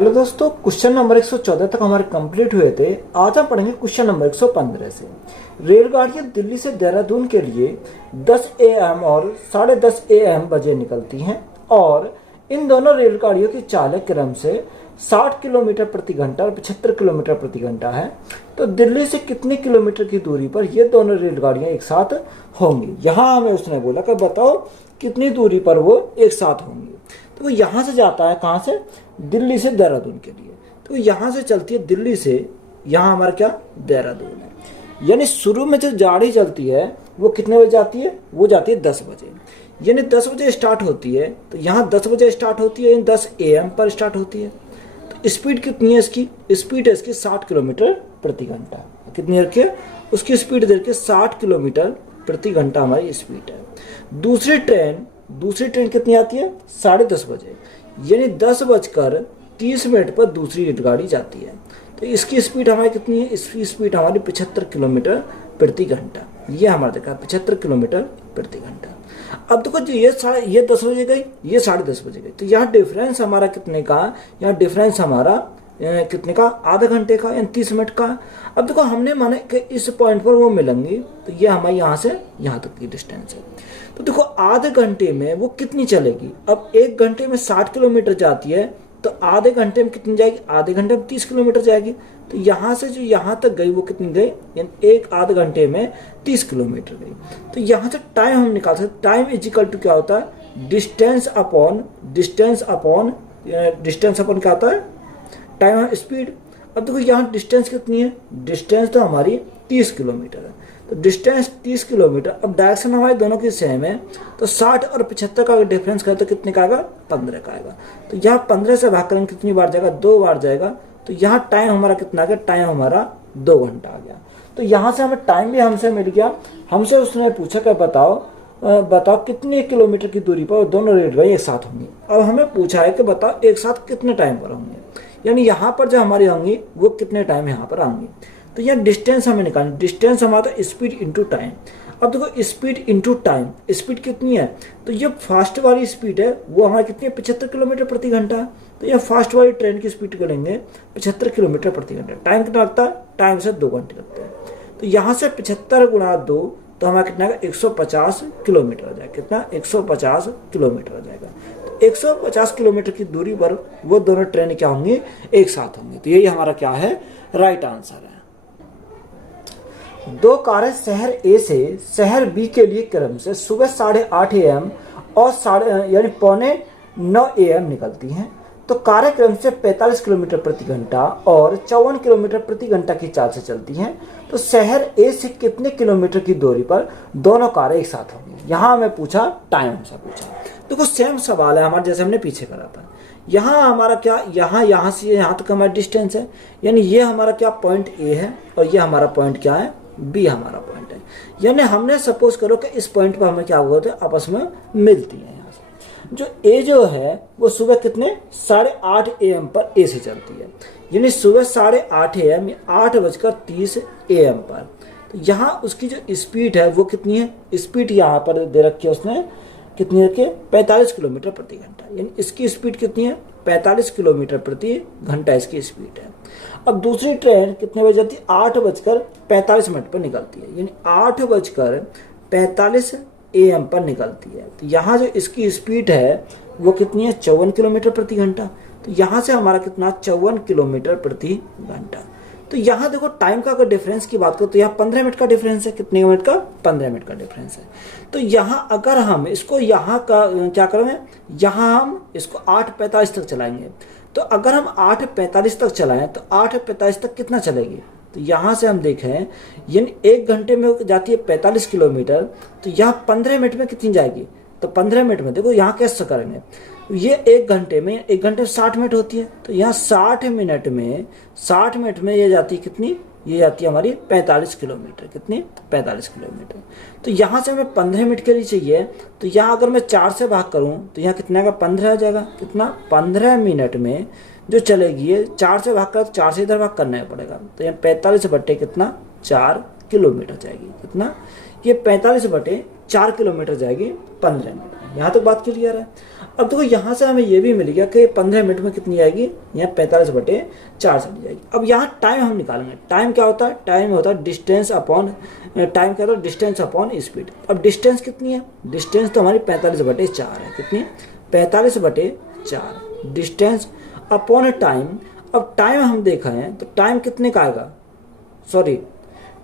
Hello दोस्तों, question number 114 तक हमारे कंप्लीट हुए थे। आज हम पढ़ेंगे क्वेश्चन नंबर 115 से। रेलगाड़ियां दिल्ली से देहरादून के लिए 10 AM और 10:30 AM बजे निकलती हैं और इन दोनों रेलगाड़ियों की चालक क्रम से 60 किलोमीटर प्रति घंटा और 75 किलोमीटर प्रति घंटा है। तो दिल्ली से कितने किलोमीटर की दूरी पर ये दोनों रेलगाड़ियां एक साथ होंगी। यहाँ हमें उसने बोला कि बताओ कितनी दूरी पर वो एक साथ होंगी। तो वो यहाँ से जाता है, कहाँ से? दिल्ली से देहरादून के लिए। तो यहाँ से चलती है दिल्ली से, यहाँ हमारा क्या देहरादून है। यानी शुरू में जो गाड़ी चलती है वो कितने बजे जाती है? वो जाती है 10 बजे। यानी 10 बजे स्टार्ट होती है, तो यहाँ 10 बजे स्टार्ट होती है, 10 AM पर स्टार्ट होती है। तो स्पीड कितनी है इसकी? स्पीड है इसकी 60 किलोमीटर प्रति घंटा। कितनी रखी है? उसकी स्पीड देखिए 60 किलोमीटर प्रति घंटा हमारी स्पीड है। दूसरी ट्रेन कितनी आती है? 10:30 बजे। यानी 10:30 पर दूसरी रेलगाड़ी जाती है। तो इसकी स्पीड हमारी कितनी है? इसकी स्पीड हमारी 75 किलोमीटर प्रति घंटा। ये हमारा देखा 75 किलोमीटर प्रति घंटा। अब देखो जो ये 10 बजे गई, ये 10:30 बजे गई। तो यहाँ डिफरेंस हमारा कितने का? यहाँ डिफरेंस हमारा कितने का? आधा घंटे का, यानी 30 मिनट का। अब देखो हमने माना कि इस पॉइंट पर वो मिलेंगी, तो ये हमारे यहाँ से यहाँ तक की डिस्टेंस है। तो देखो आधे घंटे में वो कितनी चलेगी? अब 1 घंटे में 60 किलोमीटर जाती है, तो आधे घंटे में कितनी जाएगी? आधे घंटे में 30 किलोमीटर जाएगी। तो यहाँ से जो यहाँ तक गई वो कितनी गई? यानी एक आधे घंटे में 30 किलोमीटर गई। तो यहाँ से टाइम हम निकाल सकते। टाइम इज इक्वल टू क्या होता है? डिस्टेंस अपॉन क्या होता है? Time speed. अब देखो यहाँ डिस्टेंस कितनी है? डिस्टेंस तो हमारी 30 किलोमीटर है। तो डिस्टेंस 30 किलोमीटर। अब डायरेक्शन हमारे दोनों की सेम है, तो 60 और 75 का डिफरेंस करें तो कितने का आएगा? 15 का आएगा। तो यहाँ 15 से भाग करेंगे कितनी बार जाएगा? 2 बार जाएगा। तो यहाँ टाइम हमारा कितना आ गया? टाइम हमारा 2 घंटा आ गया। तो यहाँ से हमें टाइम भी हमसे मिल गया। हमसे उसने पूछा कि बताओ कितने किलोमीटर की दूरी पर दोनों रेलगाड़ी एक साथ होंगी। अब हमें पूछा है कि बताओ एक साथ कितने टाइम पर होंगे, यानी यहाँ पर जो हमारी होंगी वो कितने टाइम यहाँ पर आएंगी। तो यह डिस्टेंस हमें निकालनी। डिस्टेंस हमारा स्पीड इंटू टाइम। अब देखो स्पीड इंटू टाइम, स्पीड कितनी है? तो ये फास्ट वाली स्पीड है, वो हमारी कितनी है? 75 किलोमीटर प्रति घंटा। तो यह फास्ट वाली ट्रेन की स्पीड करेंगे 75 किलोमीटर प्रति घंटा। टाइम कितना लगता है? टाइम से 2 घंटे लगते हैं। तो यहाँ से 75 गुणा 2, तो हमारा कितना है? 150 किलोमीटर आ जाएगा। कितना? 150 किलोमीटर आ जाएगा। 150 किलोमीटर की दूरी पर वो दोनों ट्रेन क्या होंगी? एक साथ होंगी। तो यही हमारा क्या है? राइट आंसर है। 2 कारें शहर ए से शहर बी के लिए क्रम से सुबह 8:30 AM और 9:45 AM निकलती हैं। तो कारें क्रम से 45 किलोमीटर प्रति घंटा और 54 किलोमीटर प्रति घंटा की चाल से चलती हैं। तो शहर ए से कितने किलोमीटर की दूरी पर दोनों कारें एक साथ होंगी। यहाँ हमें पूछा, टाइम हमसे पूछा। देखो सेम सवाल है हमारा जैसे हमने पीछे करा था। यहाँ हमारा क्या? यहाँ से यहाँ तक हमारा डिस्टेंस है, यानी ये हमारा क्या? पॉइंट ए है और ये हमारा पॉइंट क्या है? बी हमारा पॉइंट है। यानी हमने सपोज करो कि इस पॉइंट पर हमें क्या हुआ था? आपस में मिलती है। यहाँ से जो ए जो है वो सुबह कितने? 8:30 AM पर ए से चलती है, यानी सुबह 8:30 AM 8:30 AM पर। तो यहाँ उसकी जो स्पीड है वो कितनी है? स्पीड यहाँ पर दे रखी है उसने, कितनी रखी है? 45 किलोमीटर प्रति घंटा। यानी इसकी स्पीड कितनी है? 45 किलोमीटर प्रति घंटा इसकी स्पीड है। अब दूसरी ट्रेन कितने बजे जाती है? 8:45 पर निकलती है, यानी 8:45 AM पर निकलती है। तो यहाँ जो इसकी स्पीड है वो कितनी है? 54 किलोमीटर प्रति घंटा। तो यहाँ से हमारा कितना? 54 किलोमीटर प्रति घंटा। तो यहाँ देखो टाइम का अगर डिफरेंस की बात करो तो यहाँ 15 मिनट का डिफरेंस है। कितने मिनट का? 15 मिनट का डिफरेंस है। तो यहाँ अगर हम इसको यहाँ का क्या करेंगे? यहाँ हम इसको 8:45 तक चलाएंगे। तो अगर हम 8:45 तक चलाएं तो 8:45 तक कितना चलेगी? तो यहाँ से हम देखें, यानी 1 घंटे में जाती है 45 किलोमीटर। तो यहाँ 15 मिनट में कितनी जाएगी? तो 15 मिनट में देखो यहाँ कैसे करेंगे? ये 1 घंटे में 60 मिनट होती है। तो यहाँ 60 मिनट में ये जाती है कितनी? ये जाती है हमारी 45 किलोमीटर। कितनी? 45 किलोमीटर। तो यहाँ से हमें 15 मिनट के लिए चाहिए। तो यहाँ अगर मैं 4 से भाग करूँ तो यहाँ कितना का? 15 आ जाएगा। कितना? 15 मिनट में जो चलेगी ये 4 से भाग कर, 4 से इधर भाग करना पड़ेगा। तो यहाँ 45 बटे कितना? 4 किलोमीटर जाएगी। कितना? ये 45 बटे 4 किलोमीटर जाएगी 15 मिनट में। यहाँ तक बात क्लियर है। अब देखो यहाँ से हमें ये भी मिल गया कि 15 मिनट में कितनी आएगी, यहाँ 45/4 चली जाएगी। अब यहाँ टाइम हम निकालेंगे। टाइम क्या होता है, टाइम होता है डिस्टेंस अपॉन, टाइम क्या होता है डिस्टेंस अपॉन स्पीड। अब डिस्टेंस कितनी है, डिस्टेंस तो हमारी 45/4 है, कितनी 45/4 डिस्टेंस अपॉन टाइम। अब टाइम हम देखा है तो टाइम कितने का आएगा, सॉरी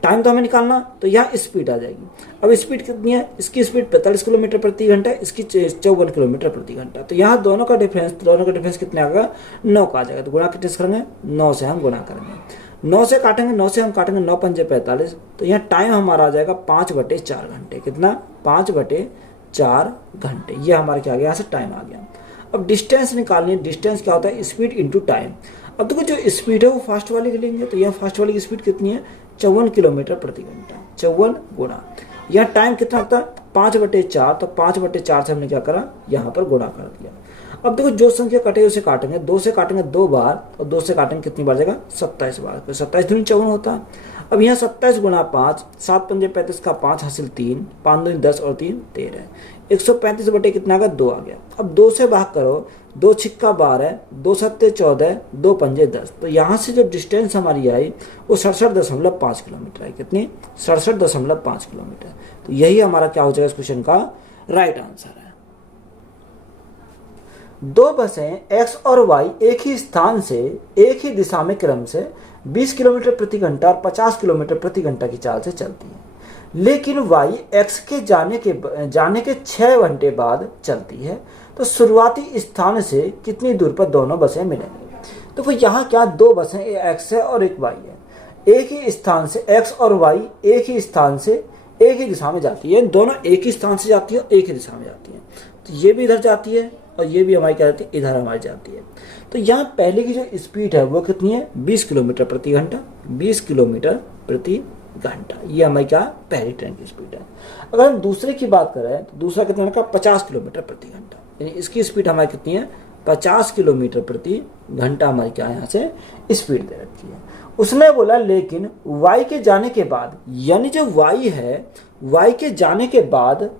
टाइम तो हमें निकालना, तो यहाँ स्पीड आ जाएगी। अब स्पीड कितनी है, इसकी स्पीड 45 किलोमीटर प्रति घंटा है, इसकी 54 किलोमीटर प्रति घंटा। तो यहाँ दोनों का डिफरेंस कितने आएगा, 9 का आ जाएगा। तो गुणा कितने से करेंगे, 9 से हम गुणा करेंगे, 9 से काटेंगे, 9 से हम काटेंगे 9 पंजे 45। तो यहाँ टाइम हमारा आ जाएगा 5/4 घंटे, कितना 5/4 घंटे। ये हमारा क्या आ गया, यहाँ से टाइम आ गया। अब डिस्टेंस निकालनी है, डिस्टेंस क्या होता है स्पीड इंटू टाइम। अब देखो जो स्पीड है वो फास्ट वाली की लेंगे, तो यहाँ फास्ट वाली की स्पीड कितनी है 54 किलोमीटर प्रति घंटा, 54 गुणा यहाँ टाइम कितना होता है 5/4। तो 5/4 से हमने क्या करा, यहाँ पर गुणा कर दिया। अब देखो जो संख्या कटेगी उसे काटेंगे, 2 से काटेंगे 2 बार और 2 से काटेंगे कितनी बार जाएगा 27 बार, तो 27 दूनी 54 होता है। अब यहाँ 27 गुणा 5, 7 पंजे 35 का 5 हासिल 3, 5 दूनी 10 और 3 13, 135 बटे कितना आ गया 2 आ गया। अब 2 से भाग करो, 2 छिक्का 12, 2 सत्ते 14, 2 पंजे 10। तो यहाँ से जो डिस्टेंस हमारी आई वो 67.5 किलोमीटर आई, कितनी 67.5 किलोमीटर। तो यही हमारा क्या हो जाएगा इस क्वेश्चन का राइट आंसर है। दो बसें एक्स और वाई एक ही स्थान से एक ही दिशा में क्रम से 20 किलोमीटर प्रति घंटा और 50 किलोमीटर प्रति घंटा की चाल से चलती हैं, लेकिन वाई एक्स के जाने के 6 घंटे बाद चलती है, तो शुरुआती स्थान से कितनी दूर पर दोनों बसें मिलेंगी। तो यहाँ क्या दो बसें, एक एक्स है और एक वाई है, एक ही स्थान से एक्स और वाई एक ही स्थान से एक ही दिशा में जाती है, दोनों एक ही स्थान से जाती है और एक ही दिशा में जाती है। तो ये भी इधर जाती है और ये भी हमारी क्या जाती है, इधर हमारी जाती है। तो यहाँ पहले की जो स्पीड है वो कितनी है 20 किलोमीटर प्रति घंटा, 20 किलोमीटर प्रति घंटा, ये हमारी क्या पहली ट्रेन की स्पीड है। अगर हम दूसरे की बात करें तो दूसरा कितना का 50 किलोमीटर प्रति घंटा, यानी इसकी स्पीड हमारी कितनी है 50 किलोमीटर प्रति घंटा हमारी क्या यहाँ से स्पीड दे रखी है। उसने बोला लेकिन वाई के जाने के बाद, यानी जो वाई है वाई के जाने के बाद,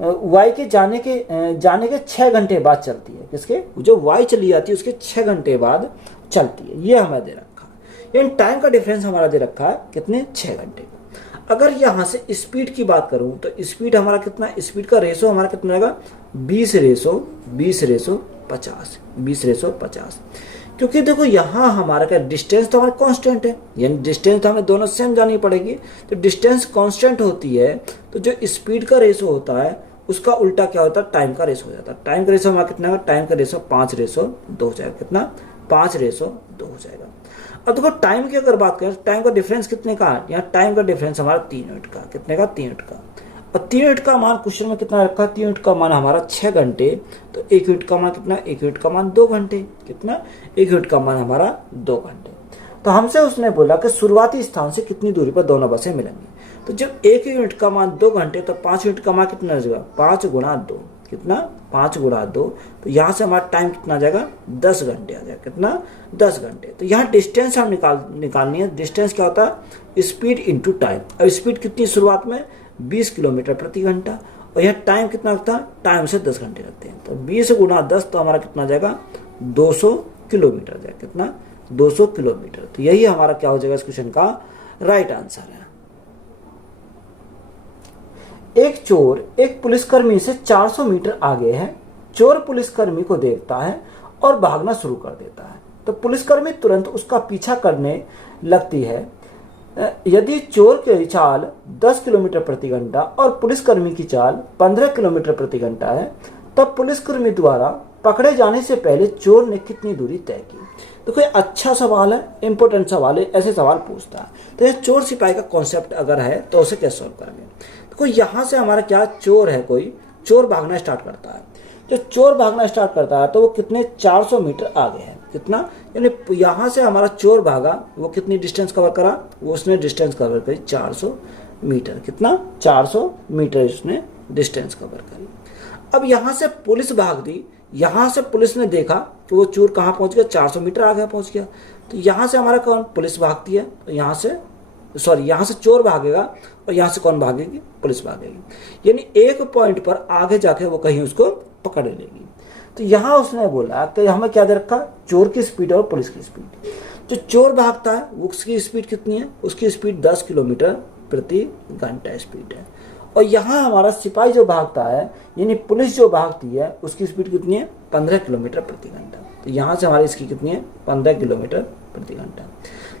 वाई के जाने के 6 घंटे बाद चलती है, किसके जो वाई चली जाती है उसके 6 घंटे बाद चलती है, ये हमें दे रखा है। यानी टाइम का डिफरेंस हमारा दे रखा है कितने 6 घंटे का। अगर यहाँ से स्पीड की बात करूँ तो स्पीड हमारा कितना, स्पीड का रेशो हमारा कितना रहेगा 20:50, क्योंकि देखो यहाँ हमारा क्या डिस्टेंस तो हमारा कांस्टेंट है, यानी डिस्टेंस तो हमें दोनों सेम जानी पड़ेगी। तो डिस्टेंस कांस्टेंट होती है तो जो स्पीड का रेशो होता है उसका उल्टा क्या होता है टाइम का रेशो हो जाता है। टाइम का रेशो हमारा कितना है, टाइम का रेशो 5:2 हो जाएगा, कितना 5:2 हो जाएगा। अब देखो टाइम की अगर बात करें टाइम का डिफरेंस कितने का है, यहाँ टाइम का डिफरेंस हमारा 3 मिनट का, कितने का 3 मिनट का। और 3 मिनट का मान क्वेश्चन में कितना रखा है, 3 मिनट का मान हमारा 6 घंटे, तो 1 मिनट का मान कितना, 1 मिनट का मान 2 घंटे, कितना 1 मिनट का मान हमारा 2 घंटे। तो हमसे उसने बोला कि शुरुआती स्थान से कितनी दूरी पर दोनों बसें मिलेंगी। तो जब 1 यूनिट का मान 2 घंटे तो 5 यूनिट का मान कितना रहेगा 5 गुणा 2, कितना 5 गुणा 2। तो यहाँ से हमारा टाइम कितना आ जाएगा 10 घंटे आ जाएगा, कितना 10 घंटे। तो यहाँ डिस्टेंस हम निकालनी है। डिस्टेंस क्या होता है स्पीड इंटू टाइम। अब स्पीड कितनी शुरुआत में 20 किलोमीटर प्रति घंटा और यहाँ टाइम कितना लगता है, टाइम से 10 घंटे लगते हैं। तो 20 गुणा 10 तो हमारा कितना जाएगा 200 किलोमीटर जाएगा, कितना 200 किलोमीटर। तो यही हमारा क्या हो जाएगा इस क्वेश्चन का राइट आंसर है। एक चोर एक पुलिसकर्मी से 400 मीटर आगे है। चोर पुलिसकर्मी को देखता है और भागना शुरू कर देता है, तो पुलिसकर्मी तुरंत उसका पीछा करने लगती है। यदि चोर की चाल 10 किलोमीटर प्रति घंटा और पुलिसकर्मी की चाल 15 किलोमीटर प्रति घंटा है, तब पुलिसकर्मी द्वारा पकड़े जाने से पहले चोर ने कितनी दूरी तय की। देखो ये अच्छा सवाल है, इंपॉर्टेंट सवाल है, ऐसे सवाल पूछता है। तो ये चोर सिपाही का कॉन्सेप्ट अगर है तो उसे कैसे सॉल्व करेंगे। देखो यहाँ से हमारा क्या चोर है, कोई चोर भागना स्टार्ट करता है। जो चोर भागना स्टार्ट करता है तो वो कितने 400 मीटर आगे है, कितना, यानी यहाँ से हमारा चोर भागा वो कितनी डिस्टेंस कवर करा, वो उसने डिस्टेंस कवर करी 400 मीटर, कितना 400 मीटर उसने डिस्टेंस कवर करी। अब यहाँ से पुलिस भाग दी, यहाँ से पुलिस ने देखा कि वो चोर कहाँ पहुँच गया 400 मीटर आगे पहुँच गया। तो यहाँ से हमारा कौन पुलिस भागती है, तो यहाँ से यहाँ से चोर भागेगा और यहाँ से कौन भागेगी, पुलिस भागेगी। यानी एक पॉइंट पर आगे जाके वो कहीं उसको पकड़ लेगी। तो यहाँ उसने बोला कि हमें क्या दे रखा, चोर की स्पीड और पुलिस की स्पीड। जो चोर भागता है उसकी स्पीड कितनी है, उसकी स्पीड 10 किलोमीटर प्रति घंटा स्पीड है। और यहाँ हमारा सिपाही जो भागता है यानी पुलिस जो भागती है उसकी स्पीड कितनी है, 15 किलोमीटर प्रति घंटा। तो यहाँ से हमारी इसकी कितनी है, 15 किलोमीटर प्रति घंटा।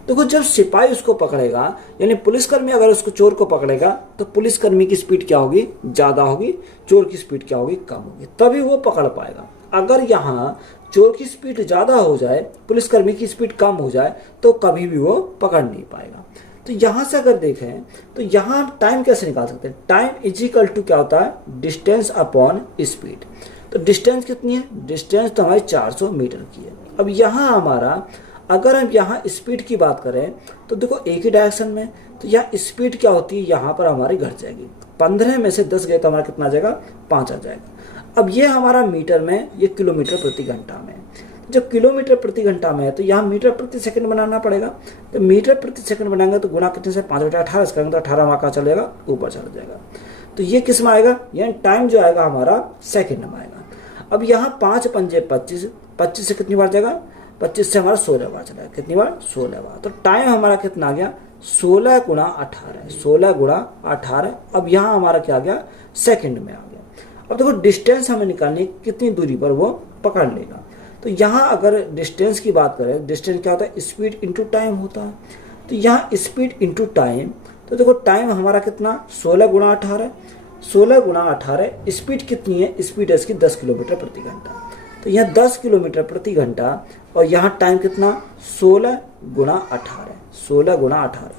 देखो जब सिपाही उसको पकड़ेगा यानी पुलिसकर्मी अगर उसको चोर को पकड़ेगा तो पुलिसकर्मी की स्पीड क्या होगी, ज़्यादा होगी, चोर की स्पीड क्या होगी, कम होगी, तभी वो पकड़ पाएगा। अगर यहाँ चोर की स्पीड ज़्यादा हो जाए, पुलिसकर्मी की स्पीड कम हो जाए तो कभी भी वो पकड़ नहीं पाएगा। तो यहाँ से अगर देखें तो यहाँ हम टाइम कैसे निकाल सकते हैं, टाइम इज इक्वल टू क्या होता है, डिस्टेंस अपॉन स्पीड। तो डिस्टेंस कितनी है, डिस्टेंस तो हमारी 400 मीटर की है। अब यहाँ हमारा अगर हम यहाँ स्पीड की बात करें तो देखो एक ही डायरेक्शन में, तो यहाँ स्पीड क्या होती है, यहाँ पर हमारी घट जाएगी। 15 में से 10 गए तो हमारा कितना आ जाएगा, 5 आ जाएगा। अब ये हमारा मीटर में, ये किलोमीटर प्रति घंटा में। जब किलोमीटर प्रति घंटा में है तो यहाँ मीटर प्रति सेकंड बनाना पड़ेगा। तो मीटर प्रति सेकंड बनाएंगे तो गुणा कितने से, 5/18 करेंगे तो 18 वहाँ का चलेगा, ऊपर चला जाएगा। तो ये किस में आएगा, यानी टाइम जो आएगा हमारा सेकंड में आएगा। अब यहाँ 5 पंजे 25, 25 से कितनी बार जाएगा, 25 से हमारा 16 बार चला, कितनी बार, 16 बार। तो टाइम हमारा कितना आ गया, 16 गुणा 18, 16 गुणा 18। अब यहाँ हमारा क्या आ गया, सेकंड में आ गया। अब देखो डिस्टेंस हमें निकालनी, कितनी दूरी पर वो पकड़ लेगा। तो यहाँ अगर डिस्टेंस की बात करें, डिस्टेंस क्या होता है, स्पीड इंटू टाइम होता है। तो यहाँ स्पीड इंटू टाइम, तो देखो टाइम हमारा कितना, 16 गुणा 18, 16 गुणा 18, स्पीड कितनी है, स्पीड है इसकी 10 किलोमीटर प्रति घंटा। तो यहाँ 10 किलोमीटर प्रति घंटा और यहाँ टाइम कितना, 16 गुणा 18, 16 गुणा 18।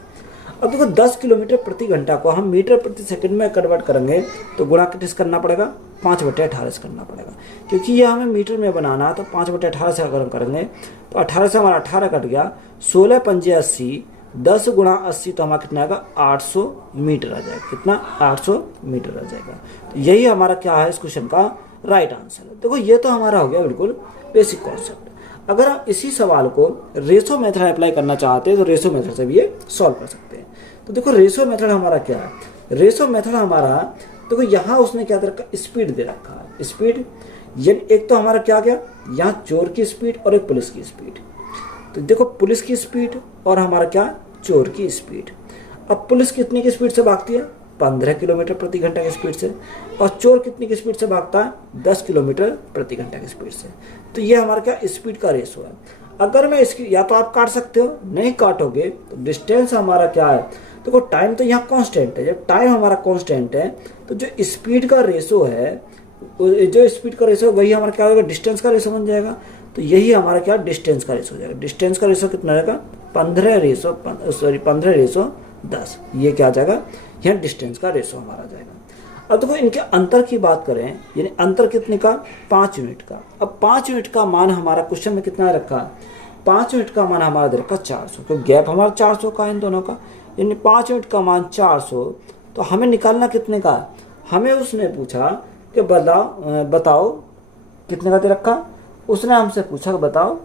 अब देखो 10 किलोमीटर प्रति घंटा को हम मीटर प्रति सेकंड में कन्वर्ट करेंगे तो गुणा किस करना पड़ेगा, 5/18 से करना पड़ेगा, क्योंकि ये हमें मीटर में बनाना है। तो 5/18 से अगर हम करेंगे तो 18 से हमारा 18 कट गया, 16 पंजे 80, 10 गुणा 80 तो हमारा कितना आएगा, 800 मीटर आ जाएगा। कितना, 800 मीटर आ जाएगा। तो यही हमारा क्या है इस क्वेश्चन का राइट आंसर है। देखो ये तो हमारा हो गया बिल्कुल बेसिक कॉन्सेप्ट। अगर आप इसी सवाल को रेशो मेथड अप्लाई करना चाहते हैं तो रेशो मेथड से भी ये सॉल्व कर सकते हैं। तो देखो रेशो मेथड हमारा क्या है, रेशो मेथड हमारा देखो यहाँ उसने क्या दे रखा, स्पीड दे रखा है। स्पीड यानी एक तो हमारा क्या गया, यहाँ चोर की स्पीड और एक पुलिस की स्पीड। तो देखो पुलिस की स्पीड और हमारा क्या, चोर की स्पीड। अब पुलिस कितनी की स्पीड से भागती है, 15 किलोमीटर प्रति घंटा की स्पीड से, और चोर कितनी की स्पीड से भागता है, 10 किलोमीटर प्रति घंटा की स्पीड से। तो ये हमारा क्या स्पीड का रेशो है। अगर मैं इसकी, या तो आप काट सकते हो, नहीं काटोगे तो डिस्टेंस हमारा क्या है, देखो टाइम तो यहाँ कांस्टेंट है। जब टाइम हमारा कांस्टेंट है तो जो स्पीड का रेशो है, जो स्पीड का रेशो वही हमारा क्या होगा, डिस्टेंस का रेशो बन जाएगा। तो यही हमारा क्या डिस्टेंस का रेशो हो जाएगा। डिस्टेंस का रेशो कितना रहेगा, 15/10। ये क्या आ जाएगा, यहाँ डिस्टेंस का रेशो हमारा आ जाएगा। अब देखो इनके अंतर की बात करें, यानी अंतर कितने का, 5 यूनिट का। अब 5 यूनिट का मान हमारा क्वेश्चन में कितना रखा, 5 यूनिट का मान हमारा दे रखा 400, क्योंकि गैप हमारा 400 का इन दोनों का, यानी 5 यूनिट का मान 400। तो हमें निकालना कितने का, हमें उसने पूछा कि बताओ कितने का दे रखा, उसने हमसे पूछा कि बताओ,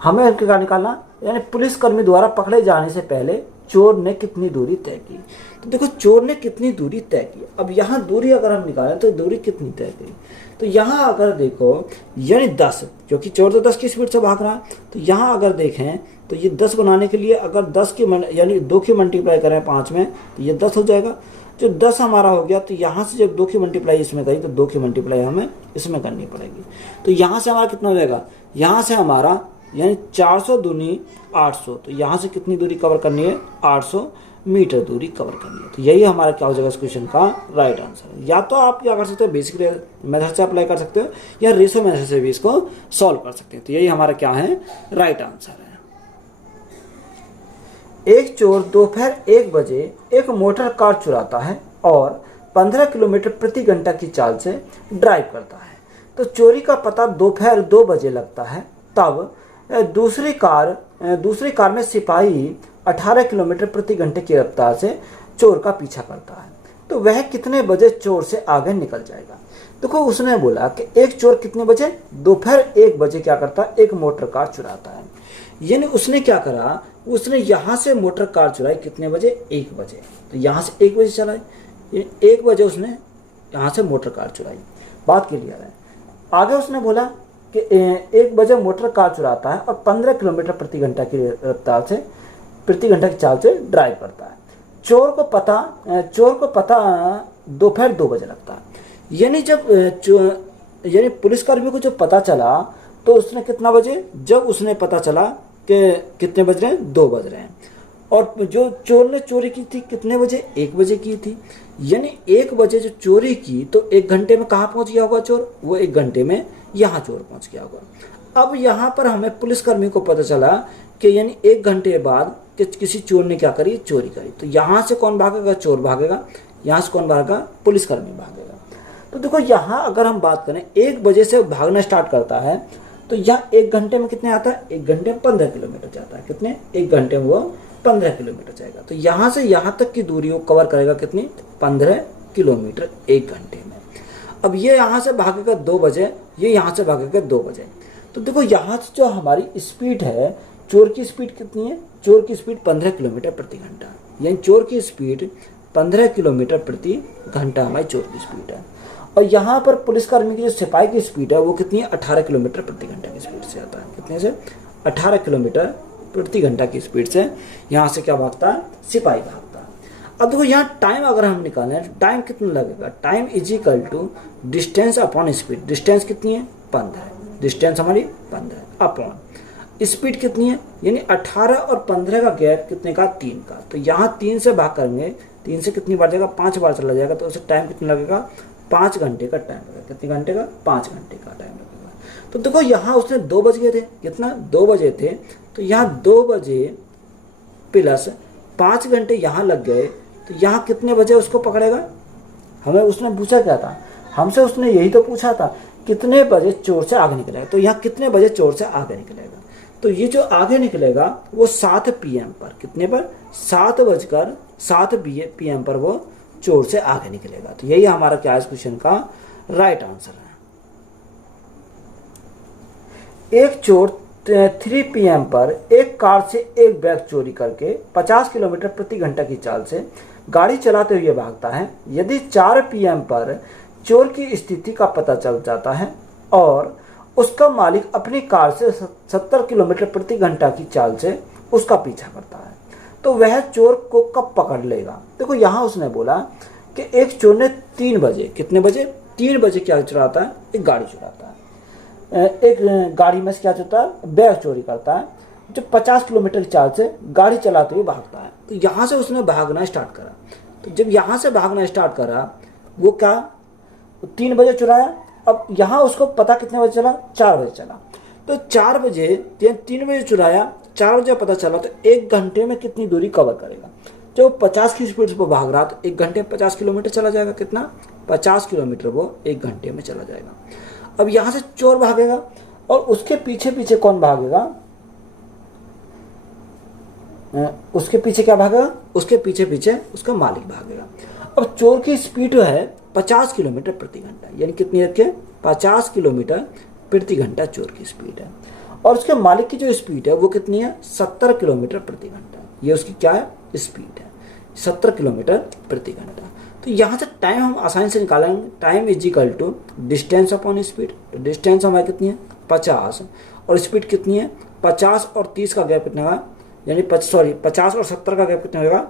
हमें क्या निकालना, यानी पुलिसकर्मी द्वारा पकड़े जाने से पहले चोर ने कितनी दूरी तय की। तो देखो चोर ने कितनी दूरी तय की। अब यहाँ दूरी अगर हम निकालें तो दूरी कितनी तय की, तो यहाँ अगर देखो यानी 10, क्योंकि चोर तो 10 की स्पीड से भाग रहा है। तो यहाँ अगर देखें तो ये 10 बनाने के लिए अगर 10 की यानी 2 की मल्टीप्लाई करें 5 में तो ये 10 हो जाएगा। जो 10 हमारा हो गया तो यहाँ से जब 2 की मल्टीप्लाई इसमें करी तो 2 की मल्टीप्लाई हमें इसमें करनी पड़ेगी। तो यहाँ से हमारा कितना हो जाएगा, यहाँ से हमारा यानी 400 दूनी 800। तो यहाँ से कितनी दूरी कवर करनी है, 800 मीटर दूरी कवर करनी है। तो यही हमारा क्या हो जाएगा इस क्वेश्चन का राइट आंसर है। या तो आप क्या कर सकते हो, बेसिक मेथड से अप्लाई कर सकते हो या रेशो मेथड से भी इसको सॉल्व कर सकते हैं। तो यही हमारा क्या है राइट आंसर है। एक चोर दोपहर 1 बजे एक मोटर कार चुराता है और 15 किलोमीटर प्रति घंटा की चाल से ड्राइव करता है। तो चोरी का पता दोपहर 2 बजे लगता है। तब दूसरी कार में सिपाही 18 किलोमीटर प्रति घंटे की रफ्तार से चोर का पीछा करता है। तो वह कितने बजे चोर से आगे निकल जाएगा। देखो उसने बोला कि एक चोर कितने बजे, दोपहर 1 बजे क्या करता है, एक मोटर कार चुराता है। यानी उसने क्या करा, उसने यहाँ से मोटर कार चुराई कितने बजे, 1 बजे। तो यहाँ से 1 बजे चलाई, 1 बजे उसने यहाँ से मोटर कार चुराई। बात क्लियर है। आगे उसने बोला कि 1 बजे मोटर कार चुराता है और 15 किलोमीटर प्रति घंटा की रफ्तार से, प्रति घंटा की चाल से ड्राइव करता है। चोर को पता दोपहर 2 बजे लगता है। यानी पुलिसकर्मी को जब पता चला तो उसने कितना बजे, जब उसने पता चला कि कितने बज रहे हैं, 2 बज रहे हैं। और जो चोर ने चोरी की थी कितने बजे, 1 बजे की थी। यानी 1 बजे जो चोरी की तो 1 घंटे में कहाँ पहुंच गया होगा चोर, वो 1 घंटे में यहाँ चोर पहुंच गया होगा। अब यहाँ पर हमें पुलिसकर्मी को पता चला कि यानी 1 घंटे बाद कि किसी चोर ने क्या करी, चोरी करी। तो यहाँ से कौन भागेगा, चोर भागेगा। यहाँ से कौन भागेगा, पुलिसकर्मी भागेगा। तो देखो यहाँ अगर हम बात करें 1 बजे से भागना स्टार्ट करता है तो यहाँ 1 घंटे में कितने आता है, 1 घंटे में 15 किलोमीटर जाता है। कितने, 1 घंटे में वो 15 किलोमीटर जाएगा। तो यहाँ से यहाँ तक की दूरी वो कवर करेगा कितनी, 15 किलोमीटर 1 घंटे में। अब ये यहाँ से भागेगा 2 बजे, ये यहाँ से भागेगा 2 बजे। तो देखो यहाँ से जो हमारी स्पीड है, चोर की स्पीड कितनी है, चोर की स्पीड 15 किलोमीटर प्रति घंटा। यानी चोर की स्पीड 15 किलोमीटर प्रति घंटा हमारी चोर की स्पीड है। और यहाँ पर पुलिसकर्मी की जो सिपाही की स्पीड है वो कितनी है, 18 किलोमीटर प्रति घंटा की स्पीड से आता है। कितने से, 18 किलोमीटर प्रति घंटा की स्पीड से यहाँ से क्या भागता है, सिपाही भागता है। अब देखो यहाँ टाइम अगर हम निकालें, टाइम कितना लगेगा, time is equal to distance upon speed. Distance कितनी है, 15, डिस्टेंस हमारी 15 अपॉन स्पीड कितनी है, यानी 18 और 15 का गैप कितने का, 3 का। तो यहाँ 3 से भाग करेंगे, 3 से कितनी बार जाएगा, 5 बार चला जाएगा। तो उसे टाइम कितना लगेगा, 5 घंटे का टाइम लगेगा। कितने घंटे का, 5 घंटे का टाइम लगेगा। तो देखो यहाँ उसने 2 बज गए थे, कितना, 2 बजे थे। तो यहाँ 2 बजे प्लस 5 घंटे यहाँ लग गए। तो यहाँ कितने बजे उसको पकड़ेगा, हमें उसने पूछा क्या था, हमसे उसने यही तो पूछा था कितने बजे चोर से आगे निकलेगा। तो यहाँ कितने बजे चोर से आगे निकलेगा, तो ये जो आगे निकलेगा वो 7 PM पर, कितने पर, 7 PM पर वो चोर से आगे निकलेगा। तो यही हमारा क्या है इस क्वेश्चन का राइट आंसर है। एक चोर 3 PM पर एक कार से एक बैग चोरी करके 50 किलोमीटर प्रति घंटा की चाल से गाड़ी चलाते हुए भागता है। यदि 4 PM पर चोर की स्थिति का पता चल जाता है और उसका मालिक अपनी कार से 70 किलोमीटर प्रति घंटा की चाल से उसका पीछा करता है, तो वह चोर को कब पकड़ लेगा। देखो यहाँ उसने बोला कि एक चोर ने 3 बजे, कितने बजे, 3 बजे क्या चुराता है, एक गाड़ी चुराता है। एक गाड़ी में से क्या चुराता है, बैग चोरी करता है, जो 50 किलोमीटर की चाल से गाड़ी चलाते हुए भागता है। तो यहाँ से उसने भागना स्टार्ट करा। तो जब यहाँ से भागना स्टार्ट करा वो क्या, 3 बजे चुराया। अब यहाँ उसको पता कितने बजे चला, 4 बजे चला। तो 4 बजे, 3 बजे चुराया, 4 बजे पता चला, तो 1 घंटे में कितनी दूरी कवर करेगा। जब 50 की स्पीड पर भाग रहा तो 1 घंटे में 50 किलोमीटर चला जाएगा। कितना, 50 किलोमीटर वो 1 घंटे में चला जाएगा। अब यहाँ से चोर भागेगा और उसके पीछे पीछे कौन भागेगा, उसके पीछे क्या भागेगा, उसके पीछे पीछे उसका मालिक भागेगा। अब चोर की स्पीड है 50 किलोमीटर प्रति घंटा, यानी कितनी रखे, 50 किलोमीटर प्रति घंटा चोर की स्पीड है। और उसके मालिक की जो स्पीड है वो कितनी है, 70 किलोमीटर प्रति घंटा। ये उसकी क्या है, स्पीड है, 70 किलोमीटर प्रति घंटा। तो यहाँ से टाइम हम आसानी से निकालेंगे। Time is equal to distance upon speed. तो डिस्टेंस हमारी कितनी है, 50, और स्पीड कितनी है, 50 और 30 का गैप कितने का, यानी 50 और 70 का गैप कितना होगा,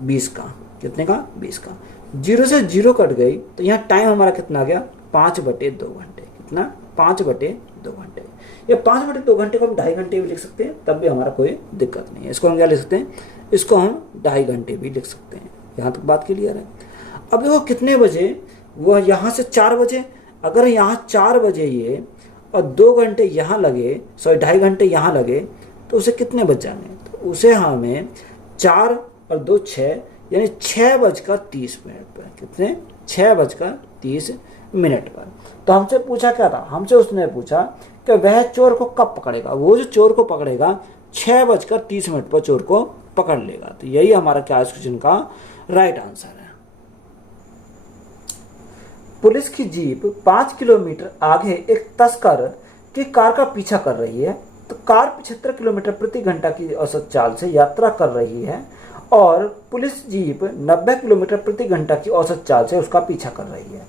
20 का। कितने का, 20 का। 0 से 0 कट गई तो यहाँ टाइम हमारा कितना आ गया, 5/2 घंटे। कितना, 5/2 घंटे। ये 5/2 घंटे को हम 2.5 घंटे भी लिख सकते हैं, तब भी हमारा कोई दिक्कत नहीं है। इसको हम क्या लिख सकते हैं, इसको हम 2.5 घंटे भी लिख सकते हैं। यहाँ तक बात क्लियर है। अब देखो कितने बजे, वो यहाँ से 4 बजे, अगर यहाँ 4 बजे ये और 2 घंटे यहाँ लगे, 2.5 घंटे यहाँ लगे, तो उसे कितने बज जाने, तो उसे हमें 4 और 2 6, यानी 6:30 पर। कितने, 6:30 पर। तो हमसे पूछा क्या था, हमसे उसने पूछा कि वह चोर को कब पकड़ेगा। वो जो चोर को पकड़ेगा 6:30 पर चोर को पकड़ लेगा। तो यही हमारा क्या इस क्वेश्चन का राइट आंसर है। पुलिस की जीप 5 किलोमीटर आगे एक तस्कर की कार का पीछा कर रही है। तो कार 75 किलोमीटर प्रति घंटा की औसत चाल से यात्रा कर रही है और पुलिस जीप 90 किलोमीटर प्रति घंटा की औसत चाल से उसका पीछा कर रही है।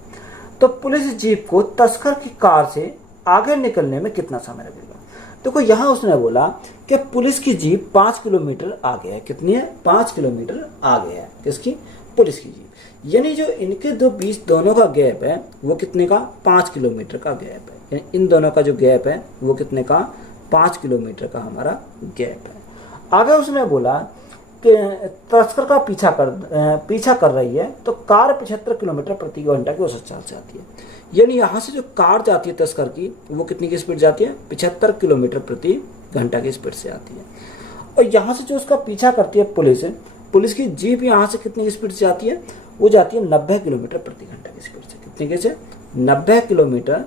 तो पुलिस जीप को तस्कर की कार से आगे निकलने में कितना समय लगेगा? देखो यहाँ उसने बोला कि पुलिस की जीप 5 किलोमीटर आगे है। कितनी है? 5 किलोमीटर आगे है। किसकी? पुलिस की जीप। यानी जो इनके दो बीच दोनों का गैप है वो कितने का? 5 किलोमीटर का गैप है। यानी इन दोनों का जो गैप है वो कितने का? 5 किलोमीटर का हमारा गैप है। आगे उसने बोला कि तस्कर का पीछा कर रही है तो कार 75 किलोमीटर प्रति घंटा की औसत चाल से आती है। यानी यहाँ से जो कार जाती है तस्कर की वो कितनी की स्पीड जाती है? 75 किलोमीटर प्रति घंटा की स्पीड से आती है। और यहाँ से जो उसका पीछा करती है पुलिस की जीप यहाँ से कितनी की स्पीड से जाती है? वो जाती है 90 किलोमीटर प्रति घंटा की स्पीड से। कितने के से? 90 किलोमीटर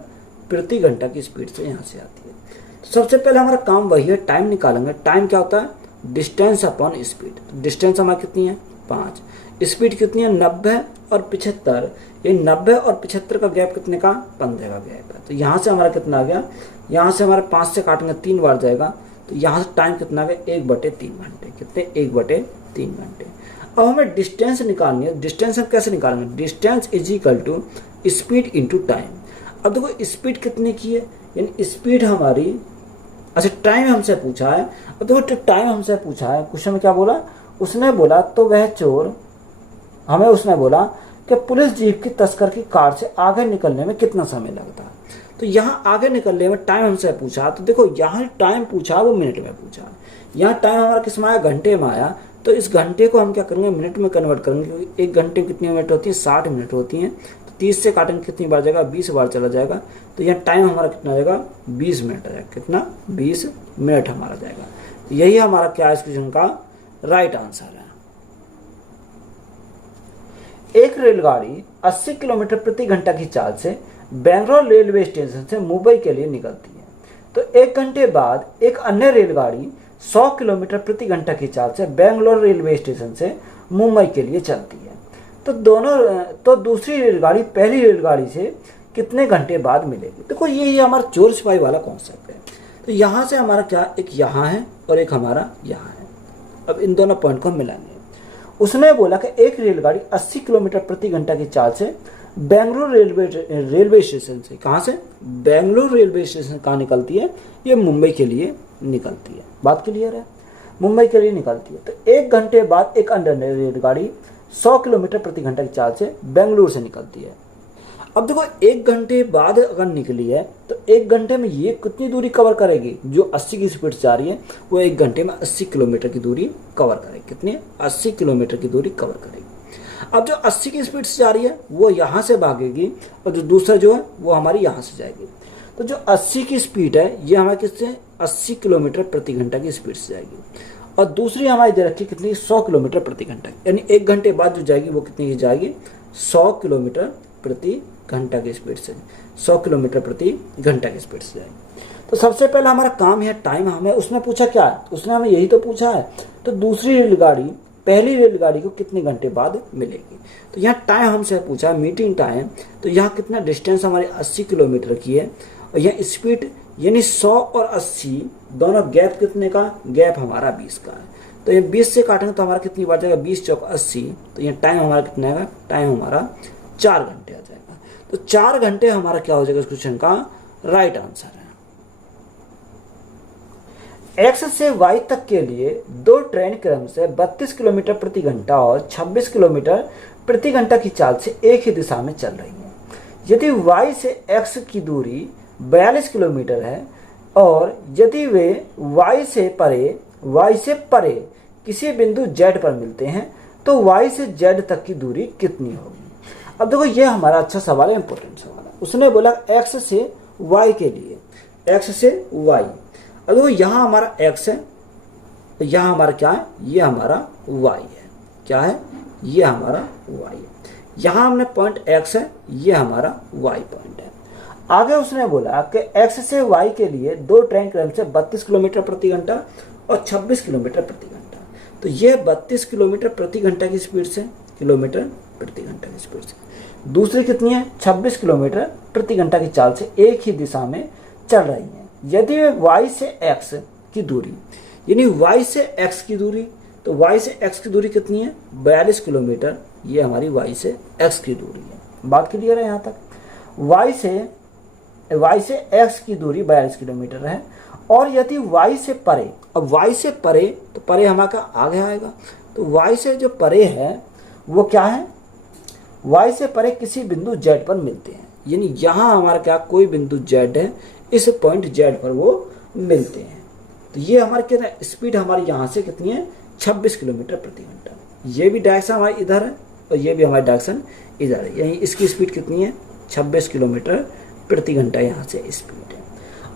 प्रति घंटा की स्पीड से यहाँ से आती है। तो सबसे पहले हमारा काम वही है, टाइम निकालेंगे। टाइम क्या होता है? Distance upon speed. डिस्टेंस हमारी कितनी है? 5। स्पीड कितनी है? 90 और 75। ये 90 और 75 का गैप कितने का? 15 का गैप है। तो यहाँ से हमारा कितना आ गया? यहाँ से हमारे 5 से काटेंगे 3 बार जाएगा, तो यहाँ से टाइम कितना आ गया? 1/3 घंटे। कितने? 1/3 घंटे। अब हमें डिस्टेंस निकालनी है। डिस्टेंस हम कैसे निकालेंगे? Distance is equal to speed into time. अब देखो स्पीड कितने की है? यानी स्पीड हमारी, अच्छा टाइम हमसे पूछा है। अब देखो टाइम हमसे पूछा है, क्वेश्चन में क्या बोला? उसने बोला तो वह चोर, हमें उसने बोला कि पुलिस जीप की तस्कर की कार से आगे निकलने में कितना समय लगता है। तो यहाँ आगे निकलने में टाइम हमसे पूछा, तो देखो यहाँ टाइम पूछा वो मिनट में पूछा। यहाँ टाइम हमारा किस में आया? घंटे में आया। तो इस घंटे को हम क्या करेंगे? मिनट में कन्वर्ट करेंगे, क्योंकि एक घंटे कितनी मिनट होती है? 60 मिनट होती हैं। तो 30 से काटेंगे कितनी बार जाएगा? 20 बार चला जाएगा। तो यहाँ टाइम हमारा कितना जाएगा? 20 मिनट आ जाएगा। कितना? 20 मिनट हमारा जाएगा। यही हमारा क्या है इस क्वेश्चन का राइट आंसर है। एक रेलगाड़ी 80 किलोमीटर प्रति घंटा की चाल से बेंगलोर रेलवे स्टेशन से मुंबई के लिए निकलती है। तो 1 घंटे बाद एक अन्य रेलगाड़ी 100 किलोमीटर प्रति घंटा की चाल से बेंगलोर रेलवे स्टेशन से मुंबई के लिए चलती है। तो दूसरी रेलगाड़ी पहली रेलगाड़ी से कितने घंटे बाद मिलेगी? देखो ये हमारा चोर सिपाही वाला कॉन्सेप्ट है। तो यहाँ से हमारा क्या, एक यहाँ है और एक हमारा यहाँ है। अब इन दोनों पॉइंट को हम मिलाएंगे। उसने बोला कि एक रेलगाड़ी 80 किलोमीटर प्रति घंटा की चाल से बेंगलुरु रेलवे स्टेशन से, कहाँ से? बेंगलुरु रेलवे स्टेशन कहाँ निकलती है? ये मुंबई के लिए निकलती है। बात क्लियर है? मुंबई के लिए निकलती है। तो 1 घंटे बाद एक अन्य रेलगाड़ी 100 किलोमीटर प्रति घंटा की चाल से बेंगलुरु से निकलती है। अब देखो 1 घंटे बाद अगर निकली है तो 1 घंटे में ये कितनी दूरी कवर करेगी? जो 80 की स्पीड से जा रही है वो 1 घंटे में 80 किलोमीटर की दूरी कवर करेगी। कितनी? 80 किलोमीटर की दूरी कवर करेगी। अब जो 80 की स्पीड से जा रही है वो यहाँ से भागेगी और जो दूसरा जो है वो हमारी यहाँ से जाएगी। तो जो 80 की स्पीड है ये हमारे किससे? 80 किलोमीटर प्रति घंटा की स्पीड से जाएगी। और दूसरी हमारी दे रखी कितनी? 100 किलोमीटर प्रति घंटा। यानी 1 घंटे बाद जो जाएगी वो कितनी की जाएगी? 100 किलोमीटर प्रति घंटा की स्पीड से, 100 किलोमीटर प्रति घंटा की स्पीड से जाएगी। तो सबसे पहला हमारा काम है टाइम। हमें उसने पूछा क्या है? उसने हमें यही तो पूछा है। तो दूसरी रेलगाड़ी पहली रेलगाड़ी को कितने घंटे बाद मिलेगी? तो यहाँ टाइम हमसे पूछा, मीटिंग टाइम। तो यहाँ कितना डिस्टेंस हमारी 80 किलोमीटर की है और यहाँ स्पीड यानी 100 और 80 दोनों गैप कितने का? गैप हमारा 20 का है। तो ये 20 से काटेंगे तो हमारा कितनी बार जाएगा? 20 चौक 80। तो ये टाइम हमारा कितना आएगा? टाइम हमारा 4 घंटे आ जाएगा। तो 4 घंटे हमारा क्या हो जाएगा इस क्वेश्चन का राइट आंसर है। X से Y तक के लिए 2 ट्रेन क्रम से 32 किलोमीटर प्रति घंटा और 26 किलोमीटर प्रति घंटा की चाल से एक ही दिशा में चल रही है। यदि Y से X की दूरी 42 किलोमीटर है और यदि वे Y से परे किसी बिंदु Z पर मिलते हैं तो Y से Z तक की दूरी कितनी होगी? अब देखो ये हमारा अच्छा सवाल है, इंपॉर्टेंट सवाल है। उसने बोला X से Y के लिए, X से Y। अब देखो यहाँ हमारा X है तो यहाँ हमारा क्या है? ये हमारा Y है। क्या है? ये हमारा Y है। यहाँ हमने पॉइंट X है, ये हमारा Y पॉइंट है। आगे उसने बोला कि X से Y के लिए 2 ट्रेन क्रम से 32 किलोमीटर प्रति घंटा और 26 किलोमीटर प्रति घंटा। तो ये 32 किलोमीटर प्रति घंटा की स्पीड से, किलोमीटर प्रति घंटा की स्पीड से, दूसरी कितनी है? 26 किलोमीटर प्रति घंटा की चाल से एक ही दिशा में चल रही है। यदि वे Y से X की दूरी, यानी Y से X की दूरी तो y से x की दूरी कितनी है 42 किलोमीटर, ये हमारी y से x की दूरी है। बात क्लियर है यहाँ तक। y से x की दूरी 42 किलोमीटर है, और यदि y से परे, अब y से परे तो परे हमारा आगे आएगा, तो y से जो परे है वो क्या है, y से परे किसी बिंदु z पर मिलते हैं, यानी यहाँ हमारा क्या कोई बिंदु z है, इस पॉइंट z पर वो मिलते हैं। तो ये हमारे कितना स्पीड हमारी यहाँ से कितनी है 26 किलोमीटर प्रति घंटा। ये भी डायरेक्शन हमारी इधर है और ये भी हमारी डायरेक्शन इधर है, यानी इसकी स्पीड कितनी है 26 किलोमीटर प्रति घंटा यहाँ से स्पीड है।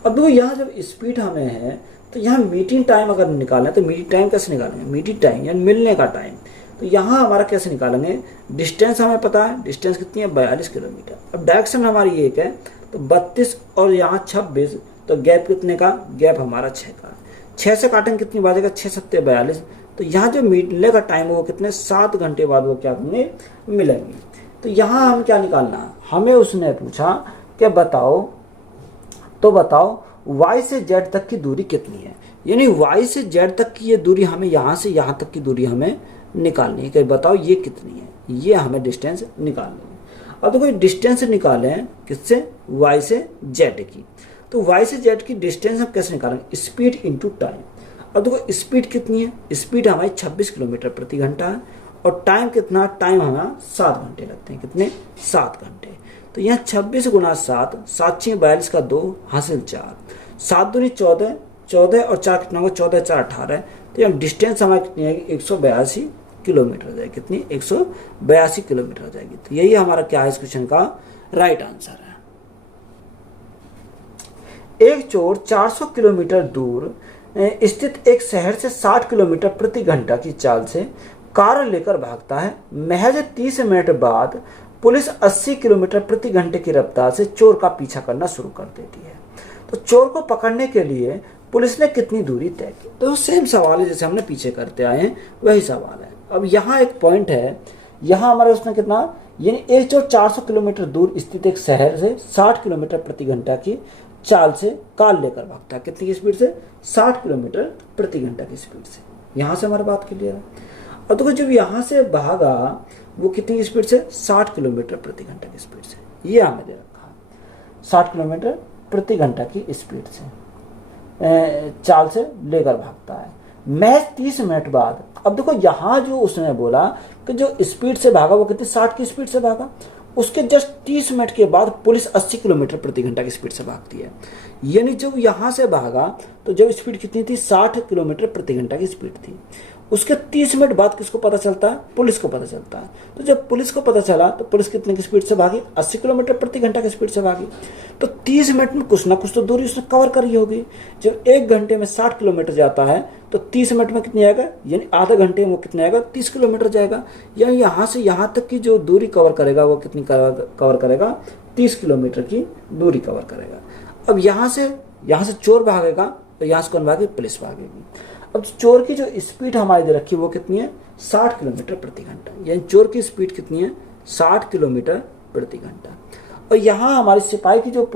अब देखो यहाँ जब स्पीड हमें है तो यहाँ मीटिंग टाइम अगर निकालें तो मीटिंग टाइम कैसे निकालेंगे, मीटिंग टाइम यानी मिलने का टाइम, तो यहाँ हमारा कैसे निकालेंगे, डिस्टेंस हमें पता है, डिस्टेंस कितनी है 42 किलोमीटर। अब डायरेक्शन हमारी एक है तो 32 और यहाँ 26, तो गैप कितने का, गैप हमारा 6 का, 6 से काटेंगे कितनी बाजेगा 6 सत्ते 42, तो यहाँ जो मिलने का टाइम है वो कितने 7 घंटे बाद वो क्या हमें मिलेंगे। तो यहाँ हम क्या निकालना है, हमें उसने पूछा कि बताओ y से z तक की दूरी कितनी है, यानी y से z तक की ये दूरी हमें यहाँ से यहाँ तक की दूरी हमें निकालनी है कि बताओ ये कितनी है, ये हमें डिस्टेंस निकालनी है। अब देखो डिस्टेंस निकाले हैं किससे, y से z की, तो y से z की डिस्टेंस हम कैसे निकालेंगे, स्पीड इंटू टाइम। अब देखो स्पीड कितनी है, स्पीड हमारी 26 किलोमीटर प्रति घंटा है, और टाइम कितना, टाइम हमारा 7 घंटे लगते हैं, कितने 7 घंटे। तो यहाँ 26 गुना 7, 7 6 42 का 2 हासिल 4, 7 दूनी 14, 14 और 4 कितना होगा 14 4 18, तो यहाँ डिस्टेंस हमारी कितनी आएगी 182 किलोमीटर हो जाएगी, कितनी 182 किलोमीटर हो जाएगी। तो यही हमारा क्या है इस क्वेश्चन का राइट आंसर है। एक चोर 400 किलोमीटर दूर स्थित एक शहर से 60 किलोमीटर प्रति घंटा की चाल से कार लेकर भागता है। महज 30 मिनट बाद पुलिस 80 किलोमीटर प्रति घंटे की रफ्तार से चोर का पीछा करना शुरू कर देती है। तो चोर को पकड़ने के लिए पुलिस ने कितनी दूरी तय की। तो सेम सवाल है जैसे हमने पीछे करते आए हैं, वही सवाल है। अब यहाँ एक पॉइंट है, यहाँ हमारे उसने कितना, यानी एक चोर 400 किलोमीटर दूर स्थित एक शहर से 60 किलोमीटर प्रति घंटा की चाल से कार लेकर भागता है। कितनी की स्पीड से, 60 किलोमीटर प्रति घंटा की स्पीड से। यहाँ से हमारी बात क्लियर है। अब देखो जब यहाँ से भागा वो कितनी की स्पीड से, 60 किलोमीटर प्रति घंटा की स्पीड से, ये हमें दे रखा है 60 किलोमीटर प्रति घंटा की स्पीड से चाल से लेकर भागता है। महज 30 मिनट बाद, अब देखो यहाँ जो उसने बोला कि जो स्पीड से भागा वो कितनी 60 की स्पीड से भागा, उसके जस्ट 30 मिनट के बाद पुलिस 80 किलोमीटर प्रति घंटा की स्पीड से भागती है। यानी जब यहाँ से भागा तो जब स्पीड कितनी थी, 60 किलोमीटर प्रति घंटा की स्पीड थी। उसके 30 मिनट बाद किसको पता चलता है, पुलिस को पता चलता है। तो जब पुलिस को पता चला तो पुलिस कितने की स्पीड से भागी, 80 किलोमीटर प्रति घंटा की स्पीड से भागी। तो 30 मिनट में कुछ ना कुछ तो दूरी उसने कवर करी होगी। जब 1 घंटे में 60 किलोमीटर जाता है तो 30 मिनट में कितनी आएगा, यानी आधे घंटे में वो कितना आएगा, 30 किलोमीटर जाएगा। यानी यहाँ से यहाँ तक की जो दूरी कवर करेगा वो कितनी कवर करेगा, 30 किलोमीटर की दूरी कवर करेगा। अब यहाँ से चोर भागेगा तो यहाँ से कौन भागेगी, पुलिस भागेगी। अब चोर की जो स्पीड हमारी दे रखी है वो कितनी है, 60 किलोमीटर प्रति घंटा, यानी चोर की स्पीड कितनी है, 60 किलोमीटर प्रति घंटा। और यहाँ हमारे सिपाही की जो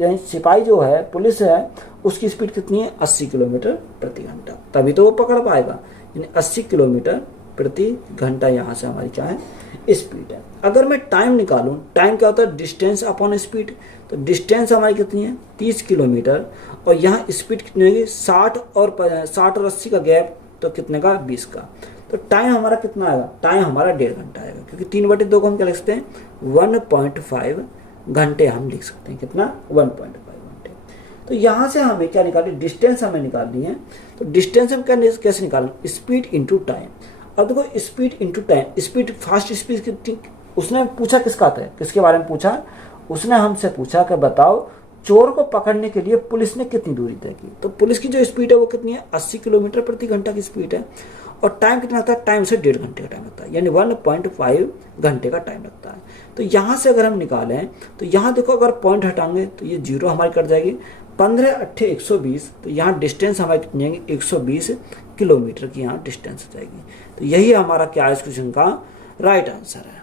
यानी सिपाही जो है, पुलिस है, उसकी स्पीड कितनी है, 80 किलोमीटर प्रति घंटा, तभी तो वो पकड़ पाएगा। यानी 80 किलोमीटर प्रति घंटा यहाँ से हमारी क्या है, स्पीड है। अगर मैं टाइम निकालूं, टाइम क्या होता है, डिस्टेंस अपॉन स्पीड। तो डिस्टेंस हमारी कितनी है, 30 किलोमीटर, और यहाँ स्पीड कितनी होगी, 60 और 80 का गैप, तो कितने का, 20 का। तो टाइम हमारा कितना आएगा, टाइम हमारा 1.5 घंटा आएगा, क्योंकि 3/2 को हम क्या लिख सकते हैं, 1.5 घंटे हम लिख सकते हैं। कितना, 1.5 घंटे। तो यहाँ से हमें क्या निकालनी, डिस्टेंस हमें निकालनी है। तो डिस्टेंस हम कैसे निकालें, स्पीड इंटू टाइम। अब देखो speed into time, speed fast speed कितनी, उसने पूछा किसका था, किसके बारे में पूछा, उसने हमसे पूछा कि बताओ चोर को पकड़ने के लिए पुलिस ने कितनी दूरी तय की। तो पुलिस की जो स्पीड है वो कितनी है, 80 किलोमीटर प्रति घंटा की स्पीड है। और टाइम कितना लगता है, टाइम से 1.5 घंटे का टाइम लगता है, यानी 1.5 घंटे का टाइम लगता है। तो यहाँ से अगर हम निकालें तो यहाँ देखो अगर पॉइंट हटाएंगे तो ये 0 हमारी कट जाएगी, 15 8 120, तो यहाँ डिस्टेंस हमारी कितनी आएगी, 120 किलोमीटर की यहाँ डिस्टेंस हो जाएगी। तो यही हमारा क्या है इस क्वेश्चन का राइट आंसर है।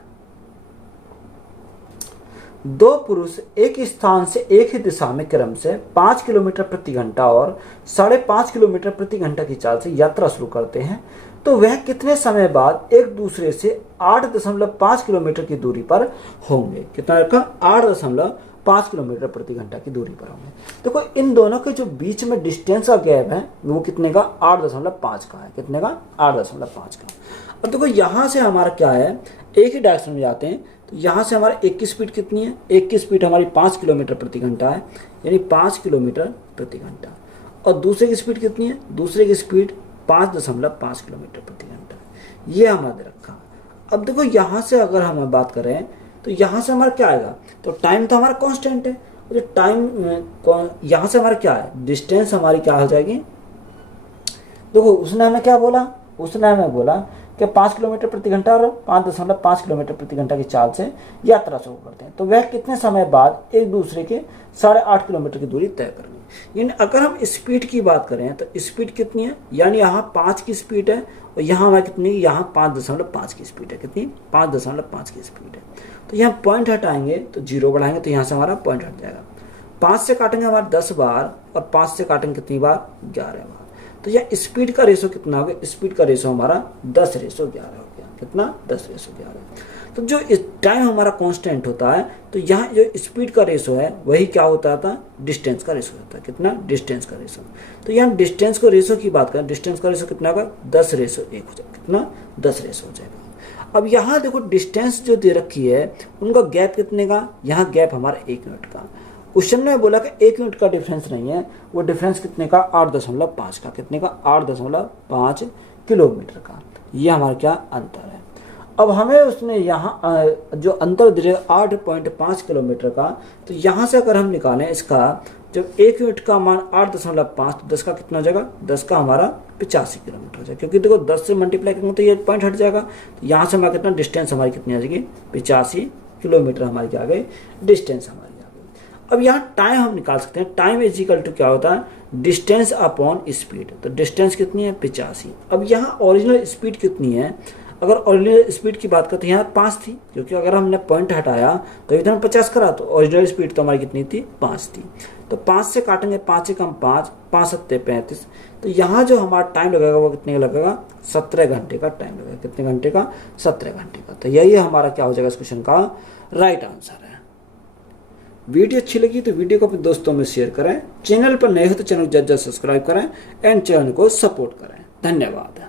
दो पुरुष एक स्थान से एक ही दिशा में क्रम से 5 किलोमीटर प्रति घंटा और 5.5 किलोमीटर प्रति घंटा की चाल से यात्रा शुरू करते हैं तो वह कितने समय बाद एक दूसरे से 8.5 किलोमीटर की दूरी पर होंगे। कितना रखा? 8.5 किलोमीटर प्रति घंटा की दूरी पर होंगे। देखो इन दोनों के जो बीच में डिस्टेंस का गैप है वो कितने का? 8.5 का है। कितने का? 8.5 का। अब देखो यहाँ से हमारा क्या है, एक ही डायरेक्शन में जाते हैं तो यहाँ से हमारा एक की स्पीड कितनी है? एक की स्पीड हमारी 5 किलोमीटर प्रति घंटा है, यानी 5 किलोमीटर प्रति घंटा। और दूसरे की स्पीड कितनी है? दूसरे की स्पीड 5.5 किलोमीटर प्रति घंटा। ये हमारे रखा। अब देखो यहाँ से अगर हम बात करें तो यहाँ से हमारा क्या आएगा? तो टाइम तो हमारा कांस्टेंट है। जो टाइम यहाँ से हमारा क्या है? डिस्टेंस हमारी क्या हो जाएगी? देखो उसने हमें क्या बोला? उसने हमें बोला कि 5 किलोमीटर प्रति घंटा और 5.5 किलोमीटर प्रति घंटा की चाल से यात्रा शुरू करते हैं तो वह कितने समय बाद एक दूसरे के 8.5 किलोमीटर की दूरी तय करेंगे। यानी अगर हम स्पीड की बात करें तो स्पीड कितनी है? यानी यहाँ 5 की स्पीड है और यहाँ हमारी कितनी? यहाँ 5.5 की स्पीड है। कितनी? 5.5 की स्पीड है। तो यहाँ पॉइंट हटाएंगे तो 0 बढ़ाएंगे तो यहाँ से हमारा पॉइंट हट जाएगा। 5 से काटेंगे हमारा 10 बार और 5 से काटेंगे कितनी बार? 11 बार। तो यह स्पीड का रेशो कितना हो गया? स्पीड का रेशो हमारा 10:11 हो गया। कितना? 10:11। तो जो टाइम हमारा कांस्टेंट होता है तो यहाँ जो स्पीड का रेशो है वही क्या होता था? डिस्टेंस का रेशो होता है। कितना? डिस्टेंस का रेशो। तो यहाँ डिस्टेंस को रेशो की बात करें, डिस्टेंस का रेशो कितना होगा? 10:1 हो जाएगा। कितना? 10:1 हो जाएगा। अब यहाँ देखो डिस्टेंस जो दे रखी है उनका गैप कितने का? यहाँ गैप हमारा 1 मिनट का। क्वेश्चन में बोला कि 1 मिनट का डिफरेंस नहीं है, वो डिफरेंस कितने का? 8.5 का। कितने का? 8.5 किलोमीटर का। ये हमारा क्या अंतर है। अब हमें उसने यहाँ जो अंतर दे 8.5 किलोमीटर का, तो यहाँ से अगर हम निकालें इसका जब 1 मिनट का मान 8.5 तो 10 का कितना हो जाएगा? 10 का हमारा 85 किलोमीटर हो जाएगा। क्योंकि देखो 10 से मल्टीप्लाई करेंगे तो ये पॉइंट हट जाएगा। तो यहाँ से हमारा कितना डिस्टेंस हमारी कितनी आ जाएगी? 85 किलोमीटर हमारी क्या आ गई? डिस्टेंस हमारी। अब यहाँ टाइम हम निकाल सकते हैं। टाइम इज इक्वल टू क्या होता है? Distance upon speed. तो डिस्टेंस कितनी है? 85। अब यहाँ ओरिजिनल स्पीड कितनी है? अगर ओरिजिनल स्पीड की बात करते हैं यहाँ 5 थी, क्योंकि अगर हमने पॉइंट हटाया तो इधर 50 करा तो ओरिजिनल स्पीड तो हमारी कितनी थी? 5 थी। तो 5 से काटेंगे 5 से कम 5, 5 7 35। तो यहाँ जो हमारा टाइम लगेगा वो कितने का लगेगा? 17 घंटे का टाइम लगेगा। कितने घंटे का? 17 घंटे का। तो यही हमारा क्या हो जाएगा इस क्वेश्चन का राइट आंसर है। वीडियो अच्छी लगी तो वीडियो को अपने दोस्तों में शेयर करें। चैनल पर नए हो तो चैनल को जल्द सब्सक्राइब करें एंड चैनल को सपोर्ट करें। धन्यवाद।